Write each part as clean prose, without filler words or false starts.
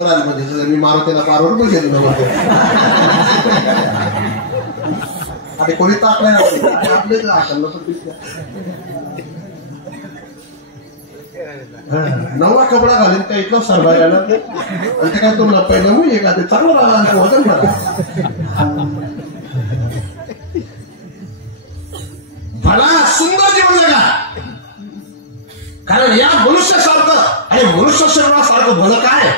मी मारुतीला पारवर बघितलं आणि कोणी टाकलाय आपले नवा कपडा घालून काय इतकं सरवायला आणि ते काय तुम्हाला पहिलं मी का ते चांगलं होतं भला सुंदर जीवन जगा. कारण या मनुष्यासारखं आणि मनुष्य शरीरासारखं भलं काय?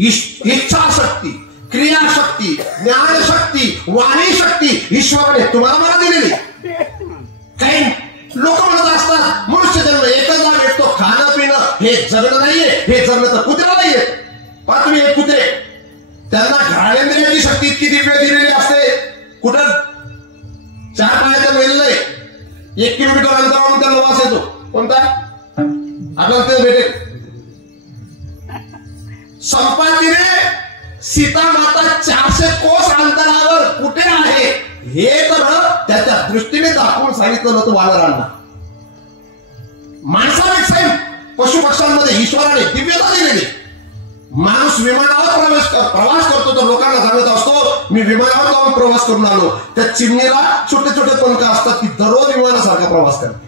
इच्छाशक्ती, क्रियाशक्ती, ज्ञानशक्ती, वाणी शक्ती ईश्वराने तुम्हाला मला दिलेली. काही लोक म्हणत असतात मनुष्य जन्म एकदा भेटतो, खाणं पिणं हे जगणं नाहीये, हे जगणं तर कुत्रा नाहीये. पण तुम्ही एक कुत्रे त्यांना घ्राणेंद्रियाची शक्ती इतकी दिव्य दिलेली असते. कुठं 4 पायाचं मेलेलं आहे, 1 किलोमीटर अंतरावरून त्यांना वास येतो. कोणता? आपल्याला ते भेटेल. संपातीने सीता माता 400 कोस अंतरावर कुठे आहे हे तर त्याच्या दृष्टीने दाखवून सांगितलं होतं वानरांना. माणसापेक्षा पशु पक्ष्यांमध्ये ईश्वराने दिव्यता दिलेली. माणूस विमानावर प्रवास करतो तर लोकांना सांगत असतो मी विमानावर जाऊन प्रवास करून आलो. त्या चिमणीला छोटे छोटे पंख असतात, ती दररोज विमानासारखा प्रवास करते.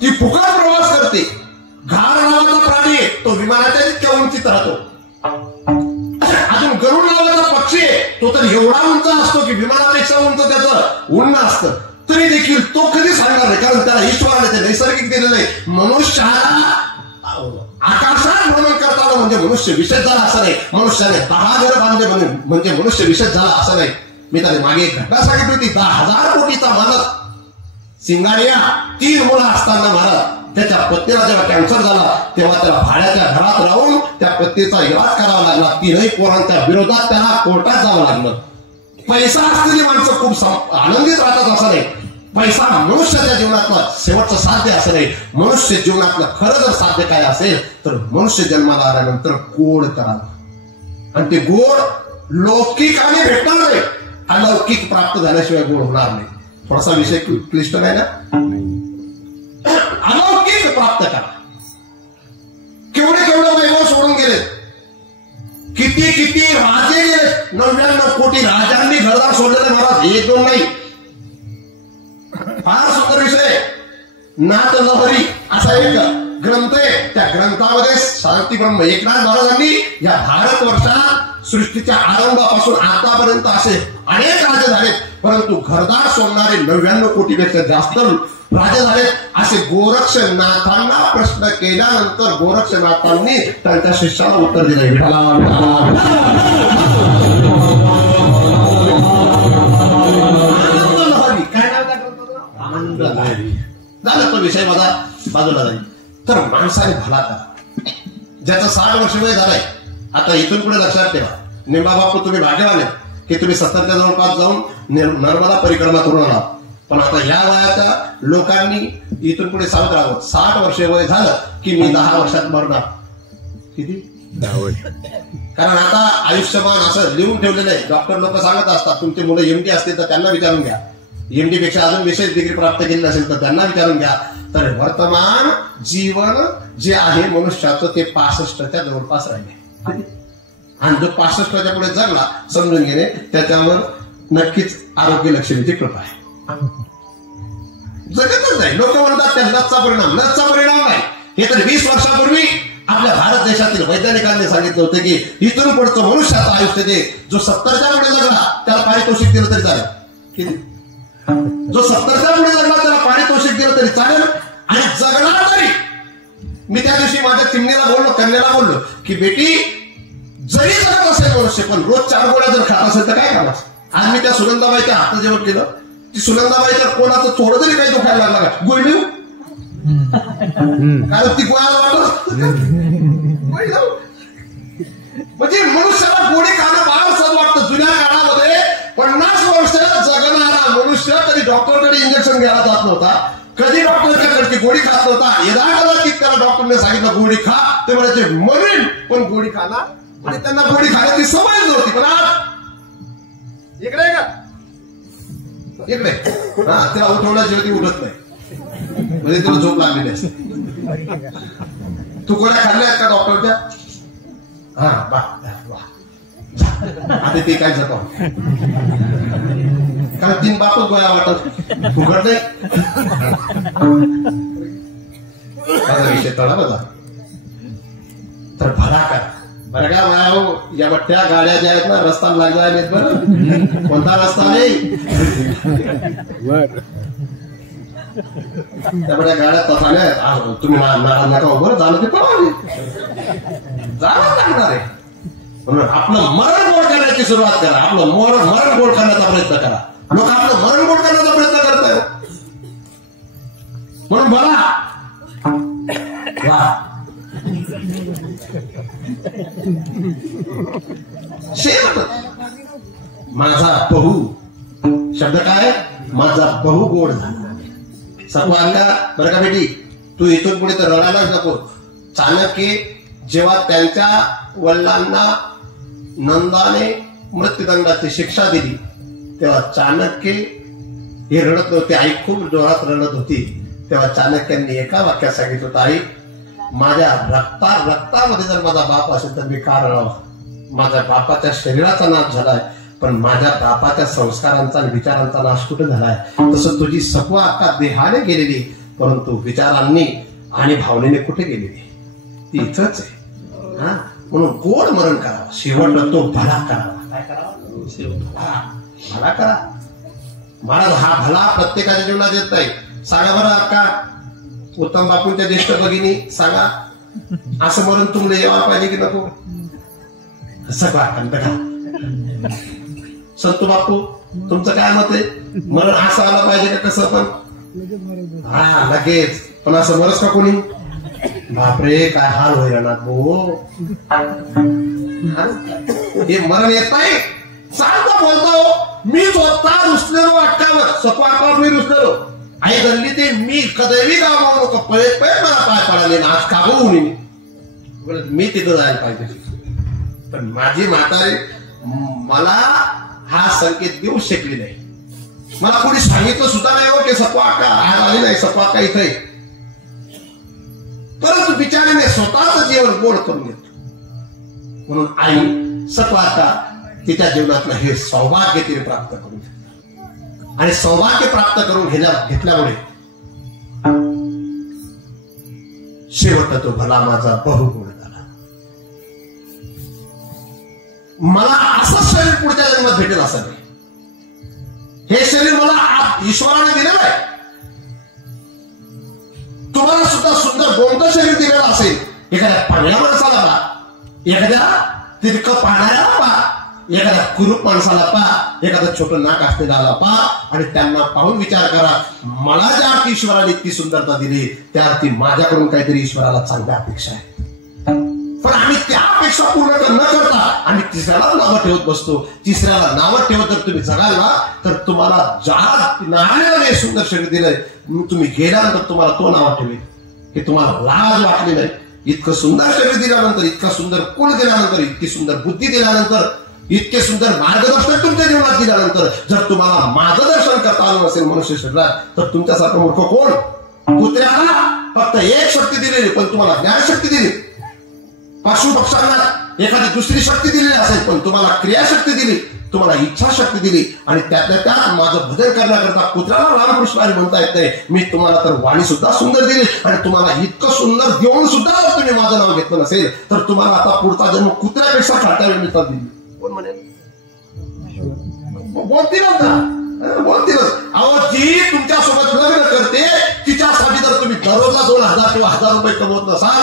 ती फुकट प्रवास करते. घार नावाचा प्राणी आहे, तो विमानाच्या इतक्या उंचीत राहतो. अजून गरुड नावाचा पक्षी आहे, तो तर एवढा उंच असतो की विमानापेक्षा उंच त्याचं उडणं असतं. तरी देखील तो कधी सांगणार नाही, कारण त्याला ईश्वराने ते नैसर्गिक दिलेलं आहे. मनुष्याला आकाशात भ्रमण करताना म्हणजे मनुष्य विशेष झाला असं नाही. मनुष्याने 10 घर बांधले म्हणजे मनुष्य विशेष झाला असं नाही. मी त्याने मागे एक घटना सांगितली होती. 10,000 कोटीचा मालक सिंगारिया 3 मुलं असताना महाराज त्याच्या पत्नीला जेव्हा कॅन्सर झाला तेव्हा त्याला भाड्याच्या घरात राहून त्या पत्नीचा इलाज करावा लागला. 3ही पोरांच्या विरोधात त्याला कोर्टात जावं लागलं. पैसा असलेली माणसं खूप आनंदित राहतात असं नाही. पैसा मनुष्याच्या जीवनातलं शेवटचं साध्य असं नाही. मनुष्य जीवनातलं खरं जर साध्य काय असेल तर मनुष्य जन्माला आल्यानंतर गोड करावं. आणि ते गोड लौकिकाने भेटणार नाही, अलौकिक प्राप्त झाल्याशिवाय गोड होणार नाही. थोडासा विषय क्लिष्ट नाही ना. अलौकिक प्राप्त करा. केवढे वैभव सोडून गेले, किती राजे गेले. 99 कोटी राजांनी घरदार सोडलेले महाराज, 1-2 नाही. फार सुंदर विषय. नाथ लहरी असा एक ग्रंथ आहे. त्या ग्रंथामध्ये शांती ब्रह्म एकनाथ महाराजांनी या भारतवर्षात सृष्टीच्या आरंभापासून आतापर्यंत असे अनेक राजे झालेत, परंतु घरदार सोडणारे 99 कोटीपेक्षा जास्त राजे झालेत. असे गोरक्षनाथांना प्रश्न केल्यानंतर गोरक्षनाथांनी त्यांच्या शिष्याला उत्तर दिले. झाला तो विषय माझा बाजूला जाईल. तर माणसाने भला करा. ज्याचं 60 वर्ष वय झालंय, आता इथून पुढे लक्षात ठेवा, निंबा बापू तुम्ही भाग्यवान आहेत की तुम्ही 70च्या जवळपास जाऊन नर्मदा परिक्रमा करून आला. पण आता या वयाच्या लोकांनी इथून पुढे सावध राहावं. 60 वर्ष वय झालं की मी 10 वर्षात मरणार. किती? 10. कारण आता आयुष्यमान असं लिहून ठेवलेलं आहे. डॉक्टर लोक सांगत असतात तुमचे मुलं एमडी असतील तर त्यांना विचारून घ्या, एमडी पेक्षा अजून विशेष डिग्री प्राप्त केलेली असेल तर त्यांना विचारून घ्या. तर वर्तमान जीवन जे आहे मनुष्याचं ते 65च्या जवळपास राहिले. आणि जो 65च्या पुढे जगला समजून घेणे त्याच्यावर नक्कीच आरोग्य लक्ष्मीची कृपा आहे. जगतच नाही. लोक म्हणतात त्या लसचा परिणाम नाही. हे तर 20 वर्षापूर्वी आपल्या भारत देशातील वैज्ञानिकांनी सांगितलं होतं की इथून पुढचं मनुष्याचं आयुष्य जे जो 70च्या पुढे जगला त्याला पारितोषिक दिलं तरी चालेल. किती? जो 70च्या पुढे जगला त्याला पारितोषिक दिलं तरी चालेल. आणि जगणार तरी. मी त्या दिवशी माझ्या चिमणीला बोललो, कन्याला बोललो की बेटी जरी जगत असेल मनुष्य पण रोज 4 गोळ्या जर खात असेल तर काय करायचं. आज मी त्या सुनंदाबाईच्या हातात जेवण केलं. ती सुनंदाबाईच्या कोणाचं थोडं तरी काही दुखायला लागला का गोळी देऊ, कारण ती गोळ्याला वाटत म्हणजे मनुष्याला गोळी खाणं फार सहज वाटतं. जुन्या काळामध्ये 50 वर्ष जगणारा मनुष्य कधी डॉक्टरकडे इंजेक्शन घ्यायला जात नव्हता, कधी डॉक्टरकडे गोळी खात नव्हता. यदाकदाचित त्याला डॉक्टरने सांगितलं गोळी खा, ते म्हणायचे मरीन पण गोळी खाना. आणि त्यांना गोळी खाण्याची सवय नव्हती. पण आज इकडे का इकडे तिला उठवण्याची ती उठत नाही, म्हणजे तुला झोप लागलेली असते. तू गोळ्या खाल्ल्या आहेत का डॉक्टरच्या? हा वा आता ते काय जातो कारण 3 बापच गोळ्या वाटत फुकट नाही. माझा विषय तळा बघा. तर भला करा बरं का माझ्या या मोठ्या गाड्या ज्या आहेत ना रस्ता लागला आहेत बरं. कोणता रस्ता नाही त्यामुळे गाड्या तसा तुम्ही नका बरं झालं ते पळाले जावं लागणार आहे. म्हणून आपलं मरण गोड करण्याची सुरुवात करा. आपलं मरण गोड करण्याचा प्रयत्न करा. लोक आपलं मरण गोड करण्याचा प्रयत्न करताय म्हणून बघा वा शेवट माझा बहु शब्द काय माझा बहु गोड झाला. सकवांना बरं का बेटी तू इथून पुढे तर रडायलाच नको. चाणक्य जेव्हा त्यांच्या वडिलांना नंदाने मृत्यूदंडाची शिक्षा दिली तेव्हा चाणक्य हे रडत नव्हते. आई खूप जोरात रडत होती. तेव्हा चाणक्यांनी एका वाक्यात सांगितलं होतं आई माझ्या रक्तामध्ये जर माझा बाप असेल तर मी का रडावा. माझ्या बापाच्या शरीराचा नाश झालाय पण माझ्या बापाच्या संस्कारांचा आणि विचारांचा नाश कुठे झालाय. तसं तुझी सखवा अक्का देहाने गेलेली परंतु विचारांनी आणि भावनेने कुठे गेलेली ती इथंच आहे. हा म्हणून गोड मरण करावं. शेवटला तो भला करावा. काय करावा भला करा. महाराज हा भला प्रत्येकाच्या जीवनात येत नाही. सांगा बरं अक्का उत्तम बापूंच्या ज्येष्ठ भगिनी सांगा असं मरण तुम्हाला यायला पाहिजे की नको. सगळं बघा संतू बापू तुमचं काय मत आहे. मरण असं आलं पाहिजे का कसं पण हा लगेच पण असं मरच का कोणी बापरे काय हाल होईल ना भाऊ. हे मरण येत नाही सांगतो बोलतो मी स्वतः रुसलेलो अटकावर सपाटावर मी रुसलेलो. आई गल्ली ते मी कधी गाव नको पळे मला पाय पडाले ना आज का मी तिथं जायला पाहिजे. पण माझी म्हातारी मला हा संकेत देऊ शकली नाही. मला कोणी सांगितलं सुद्धा नाही हो की सपा का आली नाही सपा का इथे. परंतु बिचाऱ्याने स्वतःच जीवन गोड करून घेतलं. म्हणून आई सपा का तिच्या जीवनातलं हे सौभाग्य तिने प्राप्त करून घेतलं आणि सौभाग्य प्राप्त करून घेतल्यामुळे शेवट तो भला माझा बहु गोड झाला. मला असं शरीर पुढच्या जन्मात भेटेल असं नाही. हे शरीर मला ईश्वराने दिलेलं आहे. तुम्हाला सुद्धा सुंदर कोणतं शरीर दिलेलं असेल. एखाद्या पाण्याच्या माणसाला पहा, एखाद्या तिरक पाहणाऱ्याला पहा, एखाद्या कुरूप माणसाला पहा, एखादं छोटं नाक असलेला पहा आणि त्यांना पाहून विचार करा मला ज्या अर्थी ईश्वराने इतकी सुंदरता दिली त्या अर्थी माझ्याकडून काहीतरी ईश्वराला चांगल्या अपेक्षा आहे. पण आम्ही त्या अपेक्षा पूर्ण न करता आम्ही तिसऱ्याला नावं ठेवत बसतो. तिसऱ्याला नावं ठेवत जर तुम्ही जगाल ना तर तुम्हाला ज्या नारायणाने सुंदर शरीर दिलंय तुम्ही गेल्यानंतर तुम्हाला तो नाव ठेवेल की तुम्हाला लाज वाटली नाही. इतकं सुंदर शरीर दिल्यानंतर, इतका सुंदर कुल दिल्यानंतर, इतकी सुंदर बुद्धी दिल्यानंतर, इतके सुंदर मार्गदर्शन तुमच्या जीवनात दिल्यानंतर जर तुम्हाला माझं दर्शन करता आलं नसेल मनुष्य शरीरात तर तुमच्यासारखं मूर्ख कोण. कुत्र्याला फक्त एक शक्ती दिलेली पण तुम्हाला ज्ञानशक्ती दिली. पशु पक्ष्यांना एखादी दुसरी शक्ती दिलेली असेल पण तुम्हाला क्रियाशक्ती दिली, तुम्हाला इच्छाशक्ती दिली आणि त्यातल्या त्यात माझं भजन करण्याकरता कुत्र्याला रामकृष्ण आणि म्हणता येत नाही. मी तुम्हाला तर वाणी सुद्धा सुंदर दिली आणि तुम्हाला इतकं सुंदर देऊन सुद्धा जर तुम्ही माझं नाव घेतलं नसेल तर तुम्हाला आता पुढचा जन्म कुत्र्यापेक्षा फाट्या मिळतात दिली. कोण म्हणेल बोलतीलच ना बोलतीलच. अहो जी तुमच्यासोबत लग्न करते तिच्यासाठी जर तुम्ही दररोजला 2000 किंवा 1000 रुपये कमवत नसाल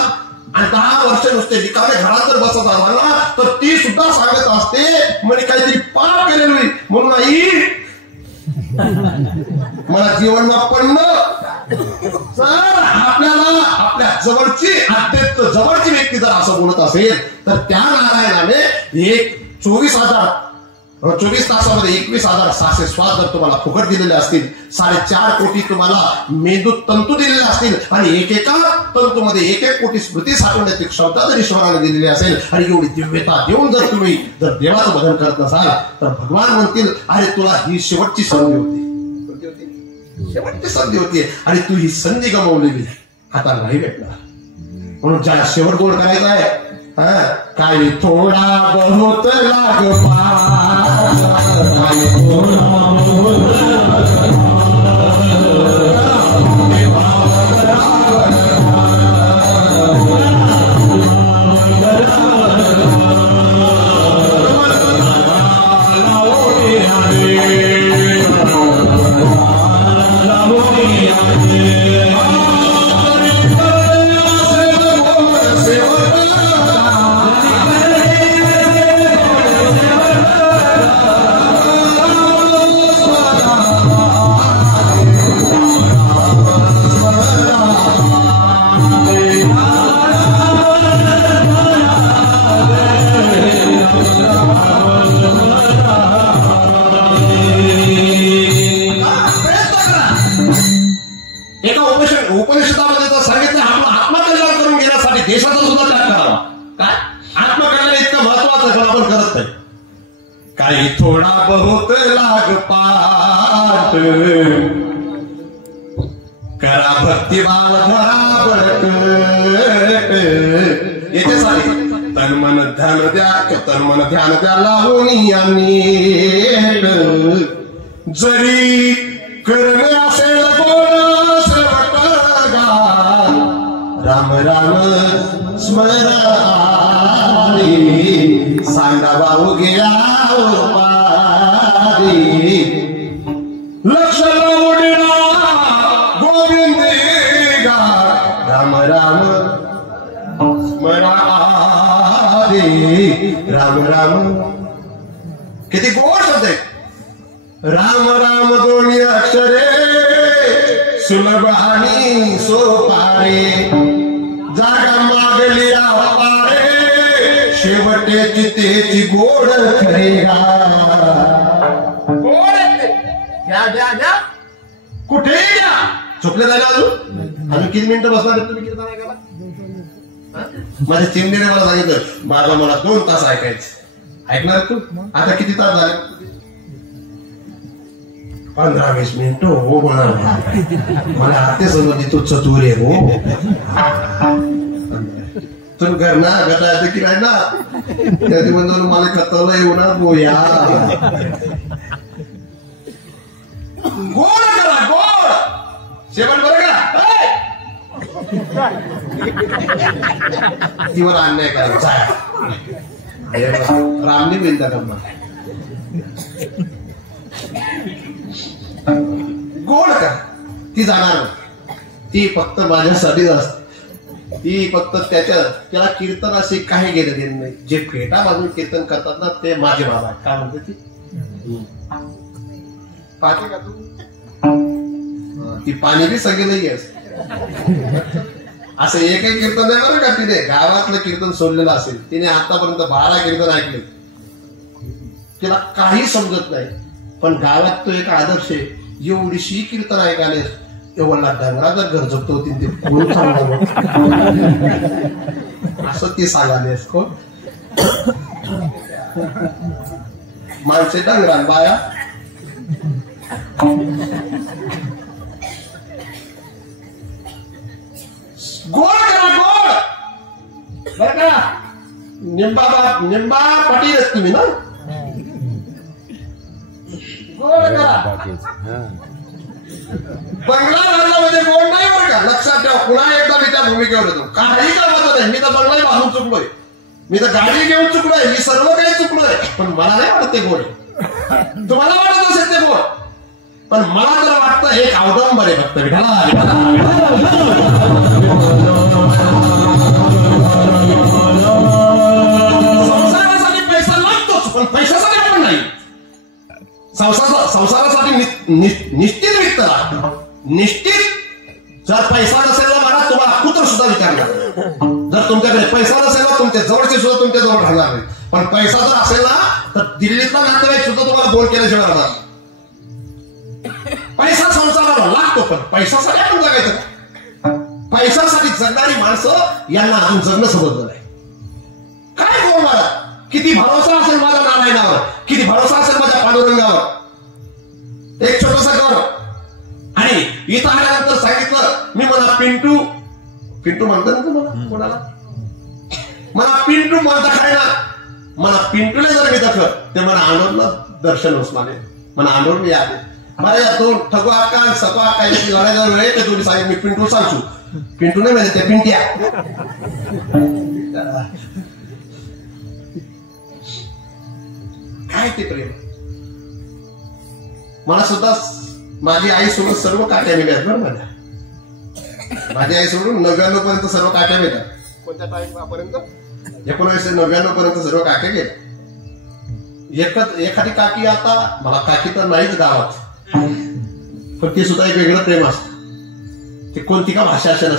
आणि 10 वर्ष नुसते रिकामे घरात जर बसत असाल ना तर ती सुद्धा सांगत असते म्हणजे काहीतरी पाप केलेलं होईल म्हणून आई मला जीवनमा पडलं. जर आपल्याला आपल्या जवळची अत्यंत जवळची व्यक्ती जर असं बोलत असेल तर त्या नारायणाने एक 24 तासामध्ये 21,600 श्वास जर तुम्हाला फुकट दिलेले असतील, 4.5 कोटी तुम्हाला मेंदूत तंतू दिलेले असतील आणि एकेका तंतूमध्ये 1 कोटी स्मृती साठवण्याची क्षमता जर ईश्वराने दिलेली असेल आणि एवढी दिव्यता देऊन जर तुम्ही जर देवाचं भजन करत नसाल तर भगवान म्हणतील अरे तुला ही शेवटची संधी होती, शेवटची संधी होती आणि तू ही संधी गमावलेली आता नाही भेटणार. म्हणून ज्या शेवट गोड करायचा आहे काही थोडा बहुत लाग काही थोडा उपनिषदामध्ये तर सांगितलं आपलं आत्मकल्याण करून घेण्यासाठी देशाचा सुद्धा त्याग करावा. काय आत्मकल्याण इतकं महत्वाचं पण आपण करत नाही. काही थोडा बहुत लाग पाठ करा भक्तिभाव धरा बळकट याच्यासाठी तन्मन ध्यान द्या लावून यांनी जरी करणे असेल गोड राम राम स्मरारी सांगा भाऊ गेला लक्ष लावणा गोविंद राम राम स्मरारी राम राम. किती गोड शब्द आहे. राम राम दोन्ही अक्षरे सुलभ आणि सोपारे जागा मागली पारे शेवटेची तेची गोड खरे कुठे या चुकले झाले अजून अजून किती मिनिटं बसणार तुम्ही कीर्तन ऐकायला. माझ्या चिमणीने मला सांगितलं बाबा मला 2 तास ऐकायचं. ऐकणार तू आता किती तास झाले. 15-20 मिनिट हो म्हणा मला आते समजली तू चतुर आहे हो तुम घरना गटा की राही ना त्याची म्हणून मला कतवलं येऊ ना गोया गोड करा गोड शेवट बरं का तीवर अन्याय करायचा रामने मिळता का गोड का ती जाणार ती फक्त माझ्यासाठीच असते. ती फक्त त्याला कीर्तन असे काही गेले देत नाही. जे फेटा बाजून कीर्तन करतात ना ते माझे बाबा काय म्हणते ती पाहते का तू ती पाणी बी सगळे नाही असं एकही कीर्तन नाही बरं का. तिने गावातलं कीर्तन सोडलेलं असेल. तिने आतापर्यंत 12 कीर्तन ऐकले. तिला काही समजत नाही पण गावात तो एक आदर्श आहे. एवढीशी कीर्तन ऐकाले एवढा डंगरा जर घर झोपतो होती ते कोण सांगणार असं ते सांगाले कोण माणसे डंगरा बाया गोड करा गोड बर का. निंबा पाटील तुम्ही ना गोड करा. बंगला घालण्यामध्ये गोड नाही बरं का. लक्षात ठेवा. पुन्हा एकदा मी त्या भूमिकेवर येतो. काही कामाचं नाही. मी तर बंगलाही बांधून चुकलोय. मी तर गाडी घेऊन चुकलोय. मी सर्व काही चुकलोय पण मला नाही वाटत ते गोड. तुम्हाला वाटत असेल ते गोड पण मला तर वाटतं हे अवडंबर आहे फक्त. संसारासाठी पैसा लागतोच पण पैशासाठी आपण नाही. संसारासाठी निश्चित वित्त लागतं. निश्चित जर पैसा नसेल ना मला तुम्हाला पुत्र सुद्धा विचारणार. जर तुमच्याकडे पैसा नसेल ना तुमच्या जवळचे सुद्धा तुमच्या जवळ राहणार नाही. पण पैसा जर असेल ना तर दिल्लीतला नातेवाईक सुद्धा तुम्हाला बोल केल्याशिवाय राहणार. पैसा संसाराला लागतो पण पैशासाठी आपण जगायचं. पैशासाठी जगणारी माणसं यांना अजून जगणं समजलं नाही. काय बोलणार. किती भरोसा असेल माझ्या नारायणावर. किती भरोसा असेल माझ्या पांडुरंगावर. एक छोटसा घर आणि इथं आल्यानंतर सांगितलं मी मला पिंटू म्हणतो ना तुम्हाला कोणाला मला पिंटू म्हणता काय ना मला पिंटूला जर मी दखल ते मला आंदोलन दर्शन असणार मला आंदोलन याद मला या दोन ठगू आका सको आका याची लढाई जर वेळ ते दोन्ही सांगेल मी पिंटू सांगतो पिंटू नाही म्हणजे ते पिंट्या काय ते प्रेम मला सुद्धा माझी आई सोडून सर्व काट्या मिळतात बरं माझी आई सोडून 99 पर्यंत सर्व काट्या मिळतात कोणत्या टाइमपर्यंत 1999 पर्यंत सर्व काट्या गेल्या एखादी काकी आता मला काकी तर नाहीच गावात पण ती सुद्धा एक वेगळं प्रेम असतं ते कोणती का भाषा असेल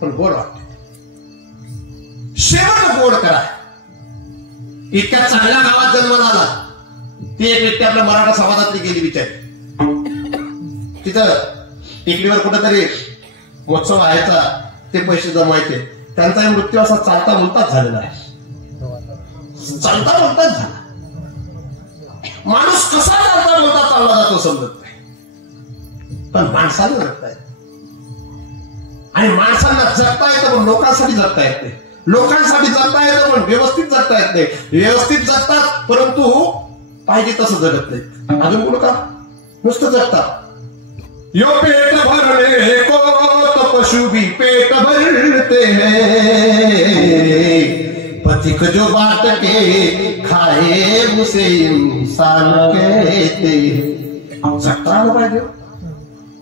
पण गोड वाटते शेवट गोड करा इतक्या चांगल्या गावात जन्माला आला ती एक व्यक्ती आपल्या मराठा समाजातली गेली बिचारी तिथं टेकडीवर कुठेतरी महोत्सव व्हायचा ते पैसे जमायचे त्यांचा मृत्यू असा चालता बोलताच झालेला आहे चालता बोलताच झाला माणूस कसा चालता बोलता चालला जातो समजत नाही पण माणसाला जगता येत आणि माणसांना जगता येतं पण लोकांसाठी जगता येत नाही लोकांसाठी जगता येतं पण व्यवस्थित जगता येत नाही व्यवस्थित जगतात परंतु पाहिजे तसं जगत नाही अजून कोण का नुसतं जगतात यो पेट भरने को तो पशु भी पेट भरते हैं पथिक जो बाट के खाए उसे इंसान कहते जगता आलं पाहिजे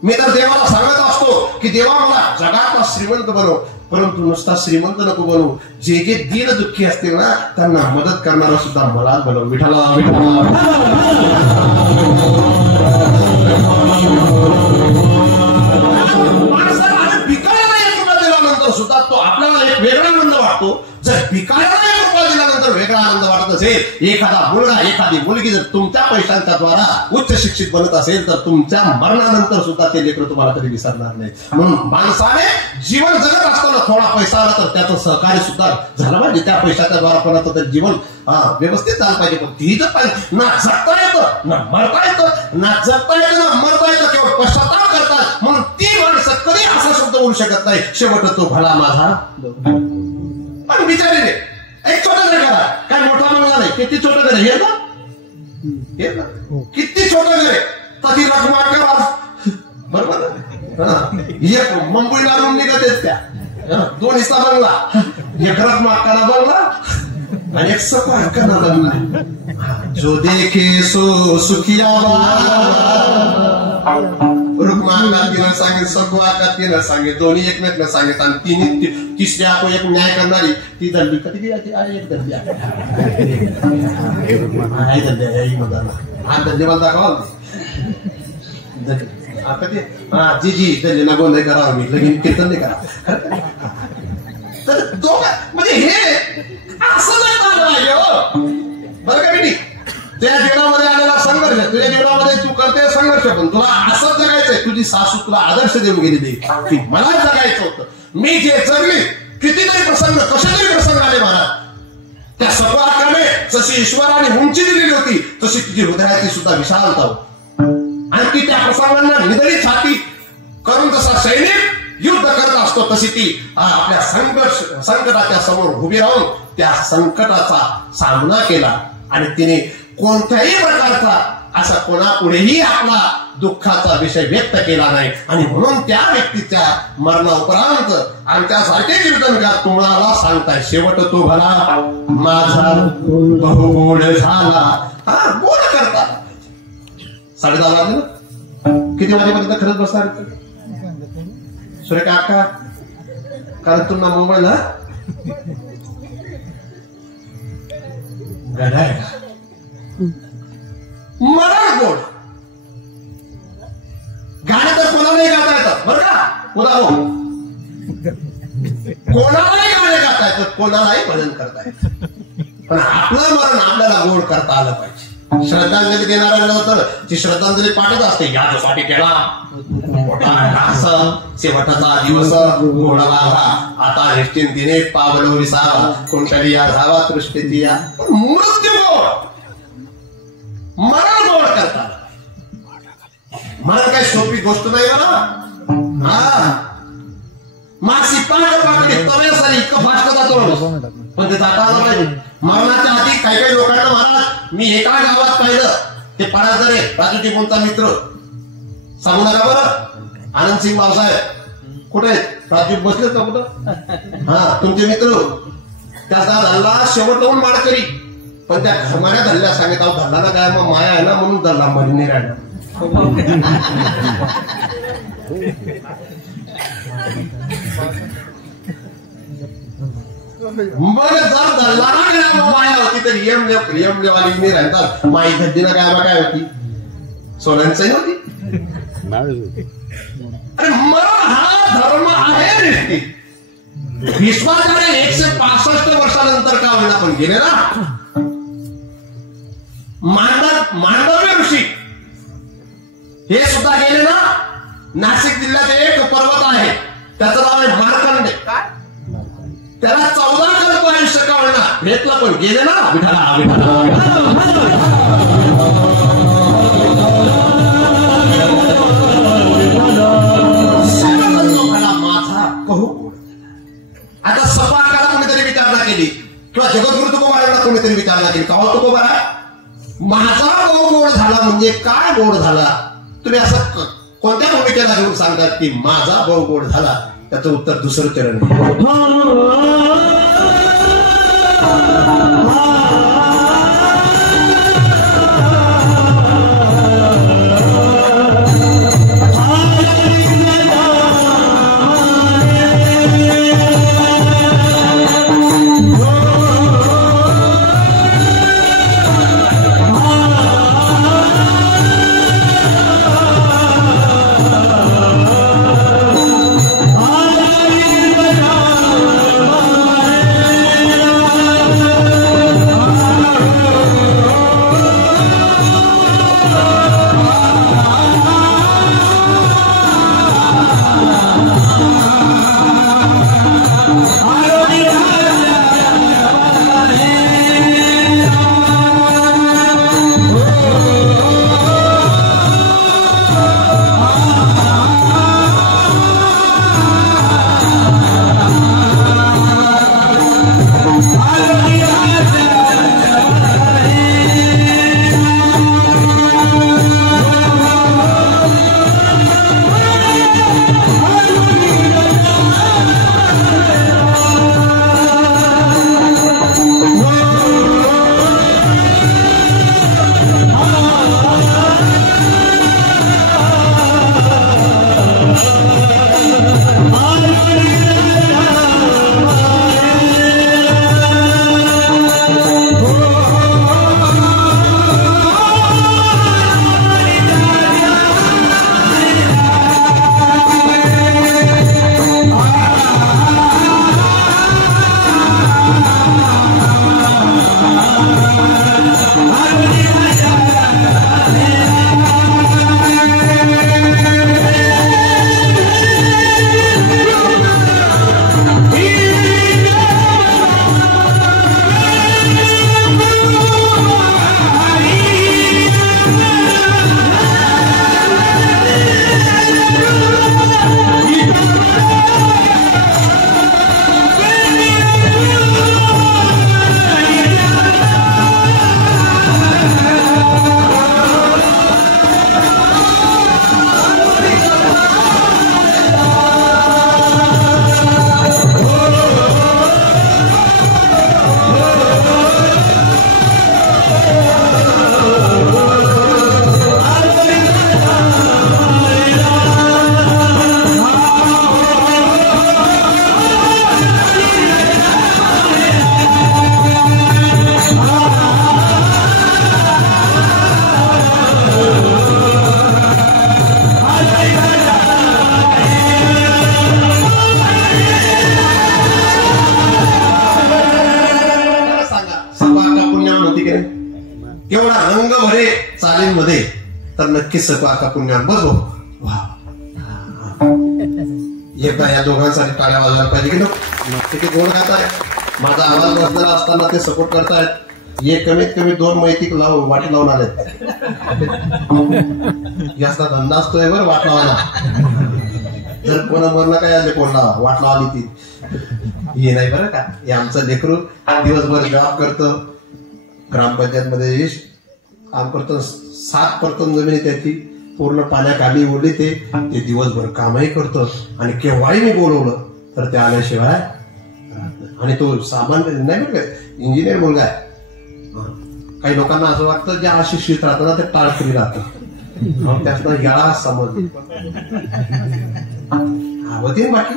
मी तर देवाला सांगत असतो की देवा मला जगातला श्रीमंत बनव परंतु नुसता श्रीमंत नको बनवू जे जे दीन दुःखी असतील ना त्यांना मदत करणारा सुद्धा मला बनव विठाला माणसाला भिकाऱ्याला 1 रुपया दिल्यानंतर सुद्धा तो आपल्याला एक वेगळा आनंद वाटतो जर भिकाऱ्याला 1 रुपया दिल्यानंतर वेगळा आनंद वाटत असेल एखादा मुलगा एखादी मुलगी जर तुमच्या पैशांच्या द्वारा उच्च शिक्षित बनत असेल तर तुमच्या मरणानंतर सुद्धा ते लेकरं तुम्हाला कधी विसरणार नाही म्हणून माणसाने जीवन जगत असताना थोडा पैसा आला तर त्याचं सहकार्य सुद्धा झालं पाहिजे त्या पैशाच्या द्वारा कोणाचं तरी जीवन व्यवस्थित झालं पाहिजे पण ती तर पाहिजे ना जगता येतं ना मरता येतं ना जगता येतं ना मरता येतं केवळ पश्चाताप करतात म्हणून ती माणसं कधी असा शब्द बोलू शकत नाही शेवट तो भला माझा पण बिचारीने एक छोटं घर करा काय मोठा बंगला नाही किती छोटं घर हे ना किती छोटं घर आहे कधी रखमा करा बरोबर एक मुंबई मारून निघत आहेत त्या 2 हिस्सा बंगला एक रखमा करा बंगला आणि एक सपा करा बंगला जो देखे सो सुखिया रुक्मांना तिनं सांगेल सगवाका तिनं सांगेल दोन्ही एकमेकला सांगेल आणि तिसऱ्या आपण एक न्याय करणारी ती दंडी कधी एक दंडी हा दंडी मला दाखवा जी जी दंडी ना गोंधळ करावं मी लगीन कीर्तन नाही करा तर तो म्हणजे हे असं नाही झालं पाहिजे बरं का बेटी तुझ्या जीवनामध्ये आलेला संघर्ष तुझ्या जीवनामध्ये तू करते संघर्ष पण तुला असंच जगायचंय तुझी सासू तुला आदर्श देऊन गेलेली की मला जगायचं होतं मी जे जगली कितीतरी प्रसंग कशातरी प्रसंग आले मला त्या सर्वांकडे जशी ईश्वराने उंची दिलेली होती तशी तुझी हृदयाची सुद्धा विशालता होती आणि ती त्या प्रसंगांना निधडी छाती करून जसा सैनिक युद्ध करत असतो तशी ती आपल्या संकटाच्या समोर उभी राहून त्या संकटाचा सामना केला आणि तिने कोणत्याही प्रकारचा असा कोणापुढेही आपला दुःखाचा विषय व्यक्त केला नाही आणि म्हणून त्या व्यक्तीच्या मरणाउपरांत आमच्यासारखे कीर्तनकार तुम्हाला सांगताय शेवट तो भला माझा बहुगोड झाला गोड करता 10:30 वाजले ना किती वाजेपर्यंत खरंच बसणार सुरेखा अक्का कारण तुम्हाला मोबाईल ना गडाय मरण गोड गाणं तर कोणालाही गाता येतात बरं का कोणालाही गाणे गाता येतात कोणालाही भजन करता येतं पण आपलं मरण आपल्याला गोड करता आलं पाहिजे श्रद्धांजली देणारा नव्हतं ती श्रद्धांजली पाठच असते याच्यासाठी केला शेवटाचा दिवस घोडा लाभा आता निश्चिंतीने पावलो विसावा कोणतरी या धावा दृष्टीती या मृत्यू गोड मरण गोड करता मरण काही सोपी गोष्ट नाही ना मासी पाठ तव्यासारी इतकं फास्ट जातो पण ते जाता आलं पाहिजे. मरणाच्या आधी काही काही लोकांना महाराज मी एका गावात पाहिलं, ते पराजरे राजू टिपूंचा मित्र, सांगू नका बरं, आनंदसिंग भाऊसाहेब कुठे आहेत? राजू बसलेत का कुठं? हा, तुमचे मित्र. त्याचा धल्ला शेवट लावून माडकरी, पण त्या घरमाऱ्या धल्ल्या सांगितलं, धल्ला काय मग माया आहे ना म्हणून धल्ला मधने राहिला. मग जर धल्ला माया होती तर यमलेवाली नाही राहतात. माई धद्दीनं काय होती? सोन्यांचंही होती. अरे मरण हा धर्म आहे निश्चित. भीष्माचार्य 165 वर्षानंतर का होईना पण गेले ना. मांडव्य ऋषी हे सुद्धा गेले ना. नाशिक जिल्ह्यात एक पर्वत आहे, त्याचं नाव आहे मार्कंडे. काय त्याला 14 कल्प आयुष्य का होईना भेटला पण गेले ना. विठाला माझा कहू. आता सपाकाला कोणीतरी विचारणा केली किंवा जगद्गुरु तुकोबारांना कोणीतरी विचारणा केली, का तुकोबारा माझा गोड झाला म्हणजे काय गोड झाला? तुम्ही असं कोणत्या भूमिकेला घेऊन सांगतात की माझा भाऊ गोड झाला? त्याचं उत्तर दुसरं चरण. तर नक्कीच सपाका पुण्यात बसो. एकदा या दोघांसाठी टाळ्या वाजवायला पाहिजे की नको. गोड खाताय, माझा आवाज बसलेला असताना ते सपोर्ट करतायत. हे कमीत कमी 2 मैतिक वाटी लावून आलेत. याचा धंदा असतोय बरं वाट लावायला. जर कोणा मरण काय आले कोणला वाट लावली ती हे नाही बरं का. हे आमचं लेकरू दिवसभर जॉब करतो, ग्रामपंचायत मध्ये काम करतो, 7% जमीन त्याची पूर्ण पाण्याखाली ओढली ते दिवसभर कामही करतो. आणि केव्हाही मी बोलवलं तर ते आल्याशिवाय. आणि तो सामान्य नाही बरं का, इंजिनियर मुलगा आहे. काही लोकांना असं वाटतं जे अशिक्षित राहतं ना ते टाळकरी राहतं, त्यातनं याळा समज होती. बाकी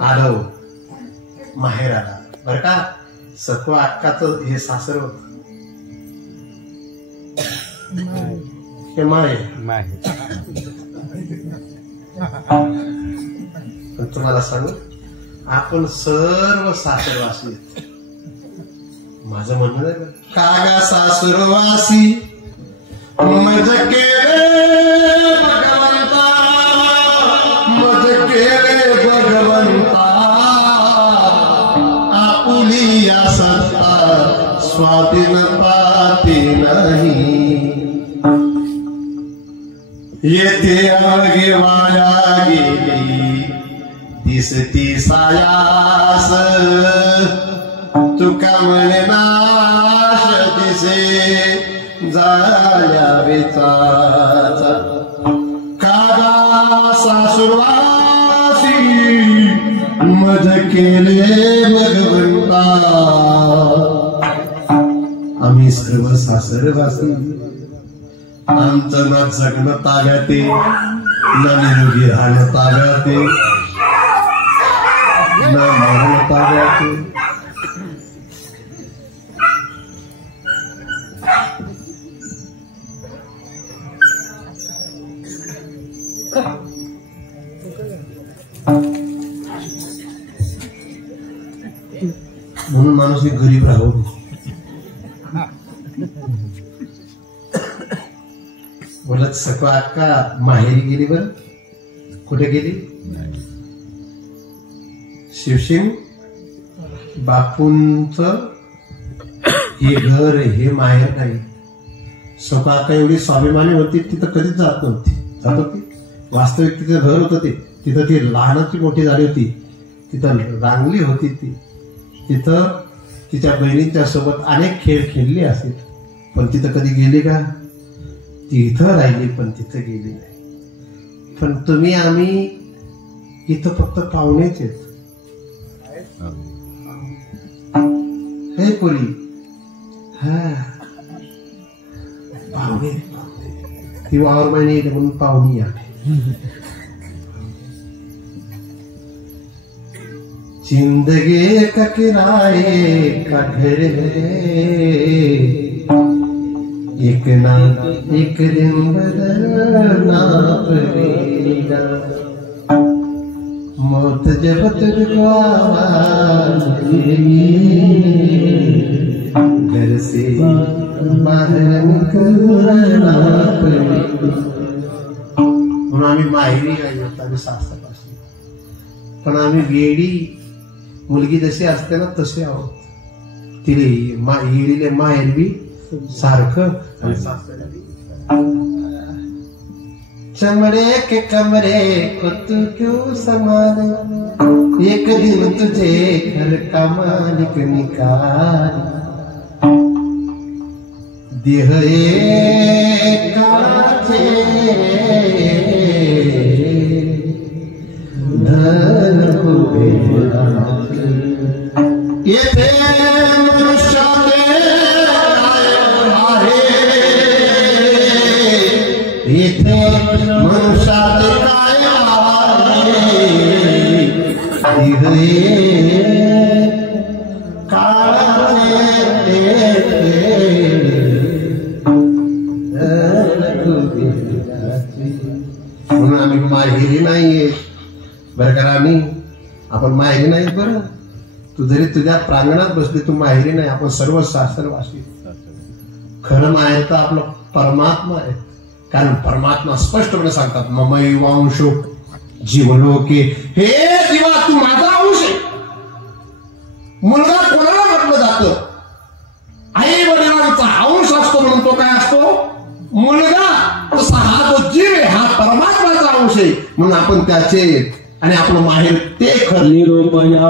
आलो माहेर आला बरं का. सत्वा अक्काचं हे सासर होत, हे माहेर. तुम्हाला सांगू आपण सर्व सासरवासी. माझं म्हणणं आहे कागा सासरवासी मज केले भगवंता, मज केले भगवंता, आपुली या सत्ता स्वाधीनता ते नाही. येथे अवघे वाया गेली दिसती सायास, तुका म्हणे नाश दिसे झाल्या वेचाचा. कागा सासुरवासी मज केले भगवंता. आम्ही सर्व सासरवासी, आमचं ना जगणं ताब्याते, ना निरोगी राहणं ताब्याते, ना मरण ताब्याते. म्हणून माणूस गरीब राहू. बोलत सकवा अक्का माहेरी गेली. बर कुठे गेली? शिवसिंग बापूंच हे घर हे माहेर नाही. सकवा अक्का एवढी स्वाभिमानी होती तिथं कधीच जात नव्हती. जात होती वास्तविक तिचं घर होतं ते. तिथं ती लहानाची मोठी झाली होती, तिथं रांगली होती ती. तिथं तिच्या बहिणींच्या सोबत अनेक खेळ खेळले असेल, पण तिथं कधी गेली का? ती इथं राहिली पण तिथं गेली नाही. पण तुम्ही आम्ही इथं फक्त पाहुणेच आहेत. हे पोरी हा पाहुणे, ती वावर महिने म्हणून पाहुणी आहे. जिंदगी का किराए का घर है, एक ना एक दिन बदलना पड़ेगा. मौत जब तुझको आवाज देगी, घर से बाहर निकलना पड़ेगा. म्हणून आम्ही माहेरी नाही होत, आम्ही सासरवासी. पण आम्ही वेडी मुलगी जशी असते ना तसे आहोत. तिले येडीले माहेर बी सारखं. चमड़े के कमरे को तू क्यों संभाले, एक दिन तुझे घर का मालिक निकाल. देह काचे धन को येथे मनुष्याचे आहे, येथे मनुष्याचे काय आहे. काळाचे म्हणून आम्ही माहेरी नाहीये बरं का. आम्ही आपण माहेरी नाही. बरं तू जरी तुझ्या प्रांगणात बसली तू माहेरी नाही. आपण सर्व सासरवासी. खरं माहेर तर आपलं परमात्मा आहे. कारण परमात्मा स्पष्टपणे सांगतात ममैवांशो जीवलोके. हे जीवा तू माझा अंश आहे. मुलगा कोणाला म्हटलं जातं? आई वडिलांचा अंश असतो म्हणून तो काय असतो? मुलगा. तसा हा जो जीव आहे हा परमात्माचा अंश म्हणून आपण त्याचे आणि आपलं माहेर ते खरं. निरोपया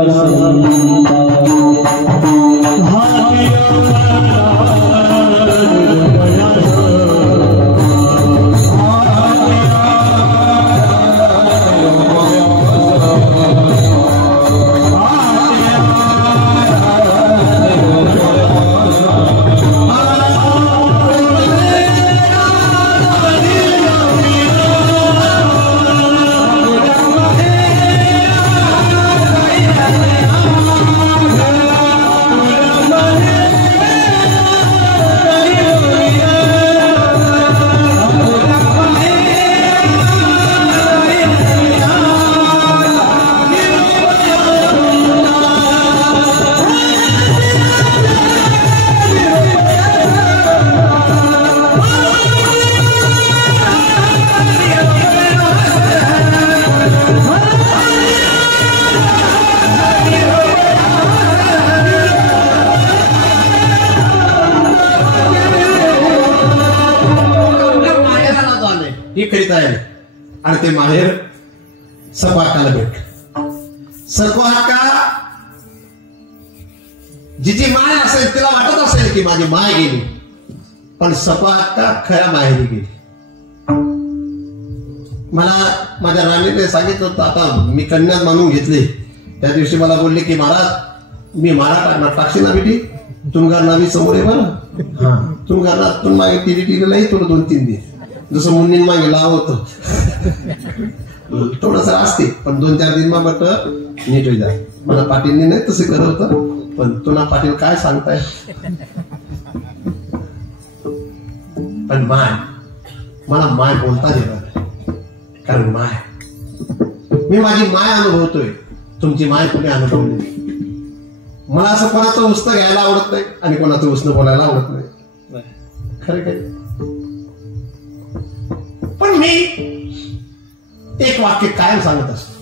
आणि ते माहेर सपाकाला भेट. सपाका जिची माय असेल तिला वाटत असेल की माझी माय गेली, पण सपाका खऱ्या माहेरी गेली. मला माझ्या राणीने सांगितलं होतं, आता मी कन्या मानून घेतली. त्या दिवशी मला बोलले की महाराज मी मारा टाकशी ना बेटी, तुमगा मी समोर आहे बरं, तुमगा तुम मागे टिरी नाही तुला 2-3 दे, जसं मुन्नीन मागे लाव होतं थोडस असते, पण 2-4 दिन मग नीट होईल. मला पाटीलने नाही तसं करत होतं, पण तुला पाटील काय सांगताय. पण माय मला माय बोलता येणार, कारण माय मी माझी माय अनुभवतोय, तुमची माय कुठे अनुभवली. मला असं कोणाचं उस्त घ्यायला आवडत नाही आणि कोणाचं उस्त बोलायला आवडत नाही, खरं काय. पण मी एक वाक्य कायम सांगत असतो,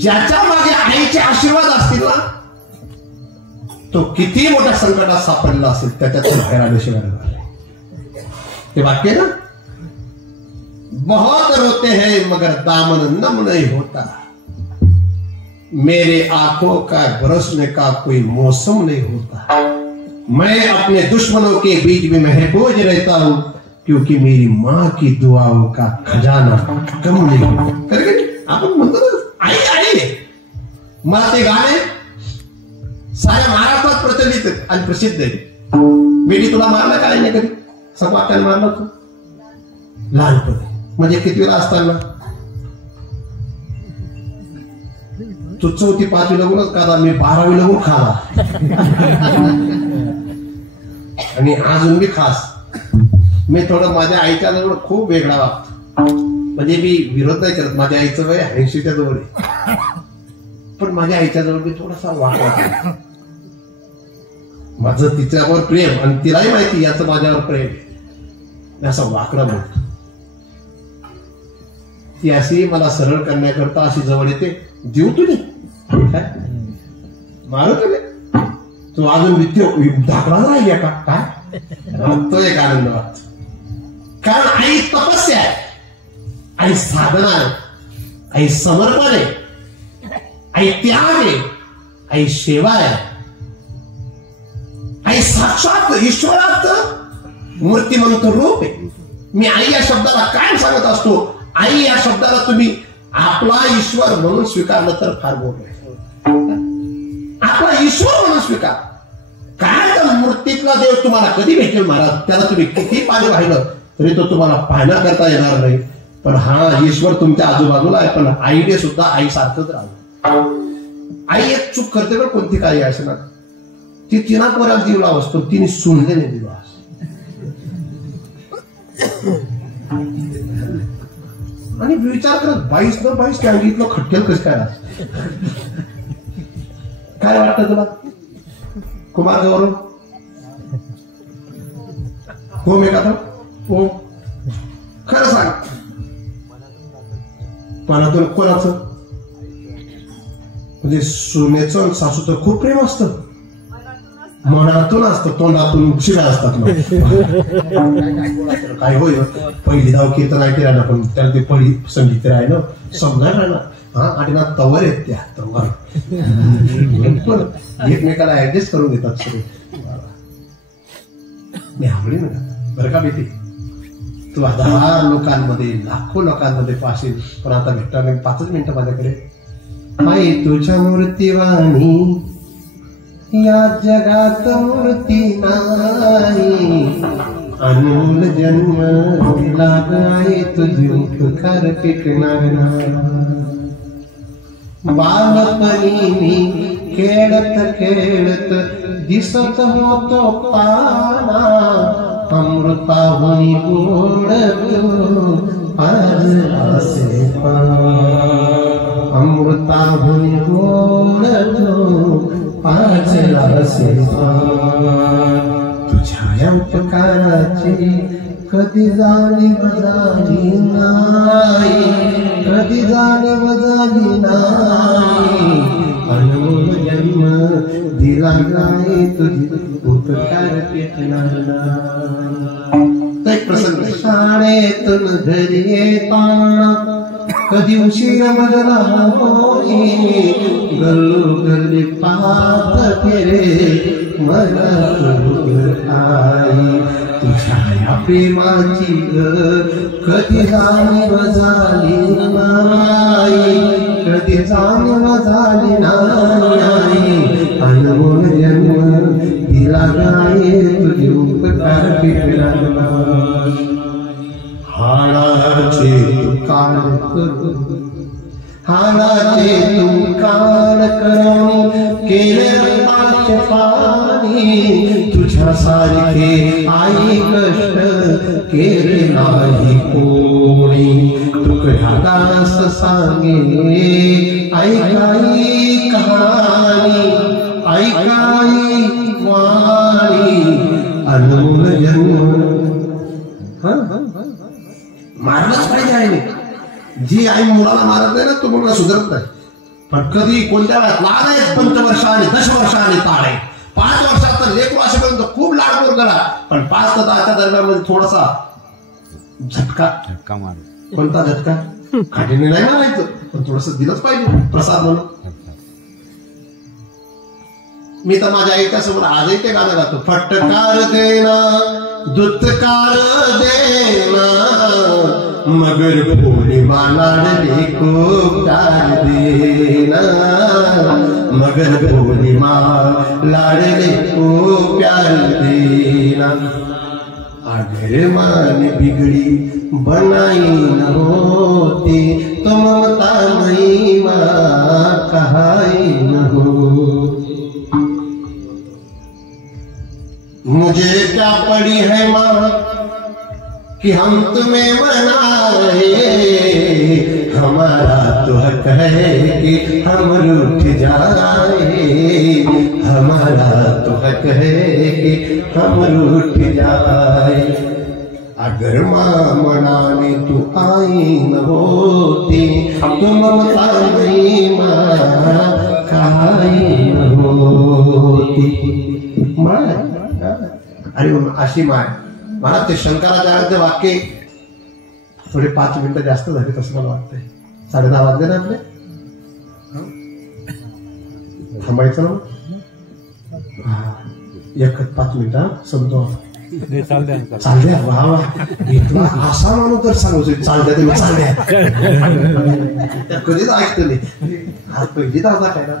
ज्याच्या मागे आईचे आशीर्वाद असतील ना, तो किती मोठ्या संकटात सापडला असेल त्याच्यातून बाहेर आल्याशिवाय. ते वाक्य ना, बहुत रोते हैं मगर दामन नम नहीं होता, मेरे आंखों का बरसने का कोई मौसम नहीं होता, मैं अपने दुश्मनों के बीच में महफूज रहता हूं, क्योंकि मेरी माँ की दुआओं का खजाना कम नहीं होता. आपण म्हणतो ना आई आई. मला ते गाणे साऱ्या महाराष्ट्रात प्रचलित आणि प्रसिद्ध आहे. बेटी तुला मारलं काय नाही कधी, सपाकाने मारलं तू लहानपणी, म्हणजे किती वेळा असताना तू 4वी-5वी लगूनच खाला, मी 12वी लगून खाला आणि अजून बी खास. मी थोडं माझ्या आईच्या जवळ खूप वेगळा वागतो, म्हणजे मी विरोध नाही करत. माझ्या आईचं वय 80च्या जवळ आहे, पण माझ्या आईच्या जवळ मी थोडासा वागतो. माझं तिच्यावर प्रेम आणि तिलाही माहिती याचं माझ्यावर प्रेम, असं वाकडं बोलतो. ती अशी मला सरळ करण्याकरता अशी जवळ येते, देऊ तुझे मारू तुले, तू अजून धाकला राहिली का काय, तो एक आनंद वाटतो. कारण आई तपस्या आहे, आई साधना आहे, आई समर्पण आहे, आई त्याग आहे, आई सेवा आहे, आई साक्षात ईश्वराचं मूर्तिमंत रूप आहे. मी आई या शब्दाला काय सांगत असतो, आई या शब्दाला तुम्ही आपला ईश्वर म्हणून स्वीकारलं तर फार मोठं आहे. आपला ईश्वर म्हणून स्वीकार. काय त्या मूर्तीतला देव तुम्हाला कधी भेटेल महाराज, त्याला तुम्ही किती पाणी वाहिलं तरी तो तुम्हाला पाहण्याकरता येणार नाही. पण हा ईश्वर तुमच्या आजूबाजूला आहे, पण आईने सुद्धा आई सारखंच राहू. आई एक चूक करते बरं, कोणती काही असे ना, ती तिना पोरात जीव लाव असतो, तिने सुनले नाही दिला. आणि विचार करत 22 त्या अंगीतलं खटकेल कसं काय वाटतं तुला कुमार गौरव? हो मी का हो खरं सांग, मनातून कोणाचं? म्हणजे सुनेचं सासूचं खूप प्रेम असतं. मनातून असतं, तोंडातून शिव्या असतात ना. काय होय पहिली धाव कीर्तन ऐकते राहिला, पण त्याला ते पहिली संगीत राहिलं समजायला राहिला. हा आणि ना तवर आहेत त्या तवर एकमेकाला ऍडजस्ट करून देतात सगळे. मी आवडी ना बरं का भीती तू 10 लोकांमध्ये लाखो लोकांमध्ये पाशील, पण आता भेटणार नाही 5 मिनिटं माझ्याकडे. आई तुझ्या मूर्तीवाणी या जगात मूर्ती नाही, अनमोल जन्म लाग आहे तुझी उपकार टिकणार नाही. बालपणी मी खेळत खेळत दिसत होतो पाना, अमृताहुनी गोड आज असे अमृताहुनी गोड आज असे. तुझ्या या उपकाराची कधी जाणीव झाली नाही, कधी जाणीव झाली नाही. अनमोल जन्म दिला नाही तुझी उपकार पेटणार नाही. एक प्रसंग शाळेतून घरी येताना कधी उशीर मजला होई, गल्लोगल्ली पाहत फिरे मला आई. तुझ्या या प्रेमाची कधी जाणीव झाली नाही, कधी जाणीव झाली नाही. अनमोल जन्म दिला नाही तुझी उपकार पेटणार नाही. हाडाचे दुकान हाडाचे दुकान करून केले रक्ताचे पाणी, तुझ्यासारखे आई कष्ट केले नाही कोणी. तुकड्या दास सांगे ऐकाई कहाणी, ऐकाई वाणी. अनमोल जन्म मारलंच पाहिजे आईने. जी आई मुलाला मारत नाही ना तो मुलगा सुधारत नाही. पण कधी कोणत्या वेळात लाड आहेत 5 वर्षांनी 10 वर्षांनी ताड आहे. 5 वर्षात तर लेकरू असेपर्यंत खूप लाडपूर करा, पण 5 ते 10च्या दरम्यान मध्ये थोडासा झटका मार. कोणता झटका? काठीने नाही मारायचं, पण थोडस दिलंच पाहिजे प्रसाद म्हणून. मी तर माझ्या आईच्या समोर आजही ते गाणं गातो. फटकार देना दुत्कार देना, मगर पूर्णिमा लाडली को प्यार देना, मगर पूर्णिमा लाडली को प्यार देना. अगर मान बिगड़ी बनाई न होती तो ममता महिमा कहाई न होती. मुझे क्या पड़ी है माँ कि हम तुम्हें मनाए, हमारा तो हक है कि हम रूठ जाए, हमारा तो हक है कि हम रूठ जाए. अगर माँ मनाने तू आई न होती तो ममता महिमा कहाई न होती. अरे अशी माय मला ते शंकराचार्याचे वाक्य थोडे 5 मिनिटं जास्त झाले तसं मला वाटतंय. 10:30 वाजले ना आपले. थांबायचं ना 1-5 मिनिटं समजो. चालद्या वा वा इथला असा माणूस तर सांगू चालद्या ते चालद्या कधीच ऐकतो नाही. आज पहिलीच आता काय ना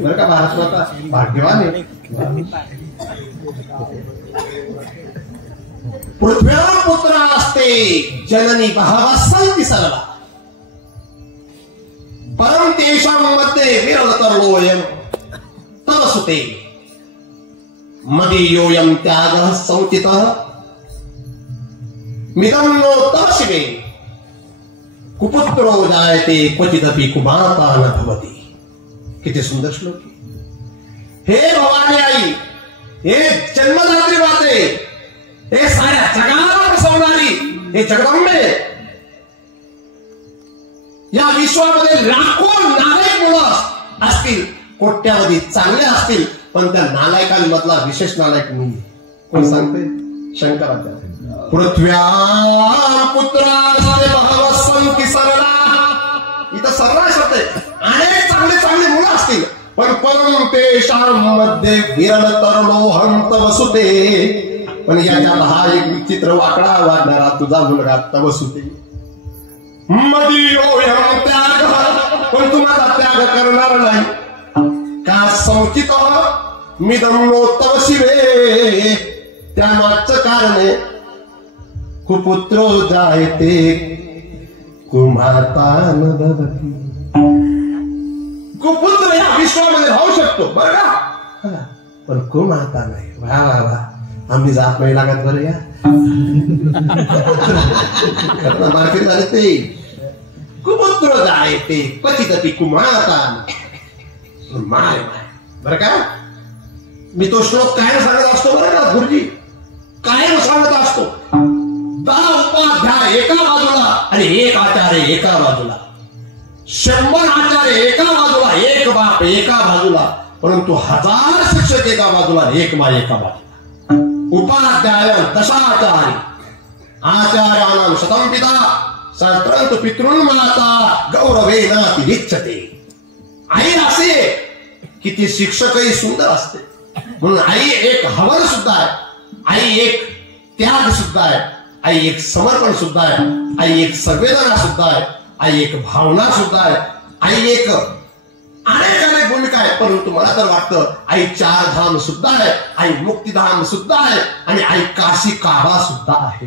बरं का. महाराष्ट्राचा भाग्यवान आहे. पृथ्व्या पुत्र असते जननी भावा सांगती सर्वा, परम तेषां मध्ये विरलतरोयम तव सुते, मदीयोयम त्यागः संचितः मिदं नो तव शिवे, कुपुत्रो जायते क्वचिदपि कुमाता न भवति. किती सुंदर श्लोक. हे भवानी आई, हे जन्मदात्री माते, हे साऱ्या जगाला बसवणारी हे जगदंबे, या विश्वामध्ये लाखो नालायक मुलं असतील, कोट्यावधी चांगले असतील, पण त्या नालायकांमधला विशेष नालायक मी. कोण सांगते? शंकराचार्य. पृथ्व्या पुत्राचे भाव संकी सरला. इथं सरला शब्द आहे. अनेक चांगले चांगले मुलं असतील, पण परम तेषांमध्ये विरळ तरुणो हंत वसुते. पण याच्यात हा एक विचित्र वाकडा वागणारा तुझा मुलगा तवसुते. मदीयोऽयं त्याग, पण तुम्हाला त्याग करणार नाही. का संकित मिदं नो तव शिवे. त्यामागचं कारण आहे कुपुत्रो जायते कुमाता न भवती. कुपुत्र या विश्वामध्ये राहू शकतो बरं का, पण कुमाता नाही. वा वा वा, आम्ही जात नाही लागत बरं. या मार्केट झाले ते कुपुत्र जायते क्वचित कुमाता. माय माय बरं का. मी तो श्लोक कायम सांगत असतो बरं का गुरुजी, कायम सांगत असतो. 10 उपाध्याय एका बाजूला आणि 1 आचार्य एका बाजूला, 100 आचार्य एका बाजूला, 1 बाप एका बाजूला, परंतु 1000 शिक्षक एका बाजूला, 1 माय एका बाजूला. उपाध्याय दशाचार्य आचार्याणां शतं पिता सहस्रं पितॄन् माता गौरवेनातिरिच्यते. आई असे की ती शिक्षकही सुंदर असते, म्हणून आई एक हवन सुद्धा आहे, आई एक त्याग सुद्धा आहे, आई एक समर्पण सुद्धा आहे, आई एक संवेदना सुद्धा आहे, आई एक भावना सुद्धा आहे, आई एक अनेक अनेक भूमिका आहे. परंतु मला तर वाटतं आई 4 धाम सुद्धा आहे, आई मुक्तिधाम सुद्धा आहे आणि आई काशी काबा सुद्धा आहे.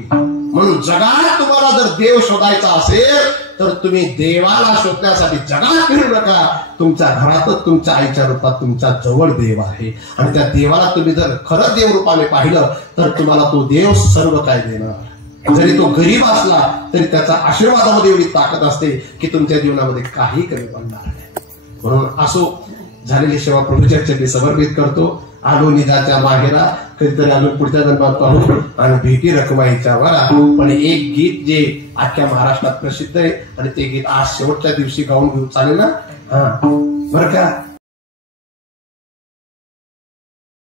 म्हणून जगात तुम्हाला जर देव शोधायचा असेल तर तुम्ही देवाला शोधण्यासाठी जगात फिरू नका. तुमच्या घरातच तुमच्या आईच्या रूपात तुमच्या जवळ देव आहे आणि त्या देवाला तुम्ही जर खरं देव रूपाने पाहिलं तर तुम्हाला तो देव सर्व काय देणार. जरी तो गरीब असला तरी त्याचा आशीर्वादामध्ये एवढी ताकद असते की तुमच्या जीवनामध्ये काही कमी पडणार नाही. म्हणून असो, झालेली सेवा प्रभूच्या चरणी समर्पित करतो. आलो निजाच्या माहेरा, कधीतरी आलो पुढच्या जन्मात पाहू आणि भेटी रखमाईच्या वरा. पण एक गीत जे अख्ख्या महाराष्ट्रात प्रसिद्ध आहे आणि ते गीत आज शेवटच्या दिवशी गाऊन घेऊ चालेल ना? हा बरं का.